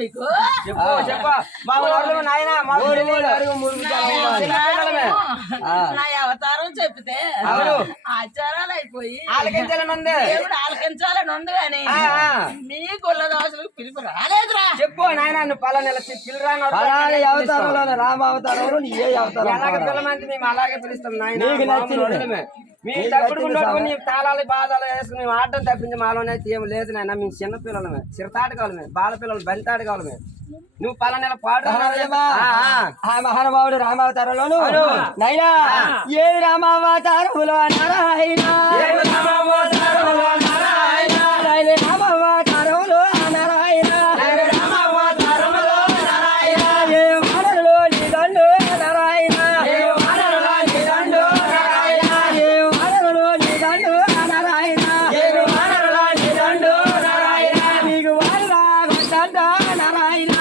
మీకు చెప్పు చెప్పు మా ఊళ్ళో నాయన మా ఊళ్ళో నా అవతారం చెప్తే అవును. ఆచారాలు అయిపోయి ఆలకించాలని ఉంది దేవుడు ఆలకించాలని ఉంది కానీ మీ గుళ్ళ దోశలకు పిలుపు రాలేదురా. చెప్పు నాయన నువ్వు పలా నెల పిల్లరా అవతారంలో రామ అవతారంలో నీ ఏ అవతారం ఎలాగ పిల్లమంటే మేము అలాగే పిలుస్తాం నాయన నీకు నచ్చింది. మామూలు మీ తప్పుడు నీ తాళాలు బాధాలు వేసుకుని మేము ఆడటం తప్పించి మాలోనే ఏం లేదు నాయన మేము చిన్న పిల్లలమే చిరతాటకాలమే బాల పిల్లలు బంతాటకాలమే నువ్వు పలా నెల పాడు ఆ మహానుభావుడు రామావతారంలోను నైనా ఏది రామావతారములో నారాయణ రామావతారములో నారాయణ ఏ వానరులో నీ దండు నారాయణ ఏ వానరులో నీ దండు నారాయణ నీకు వారు నారాయణ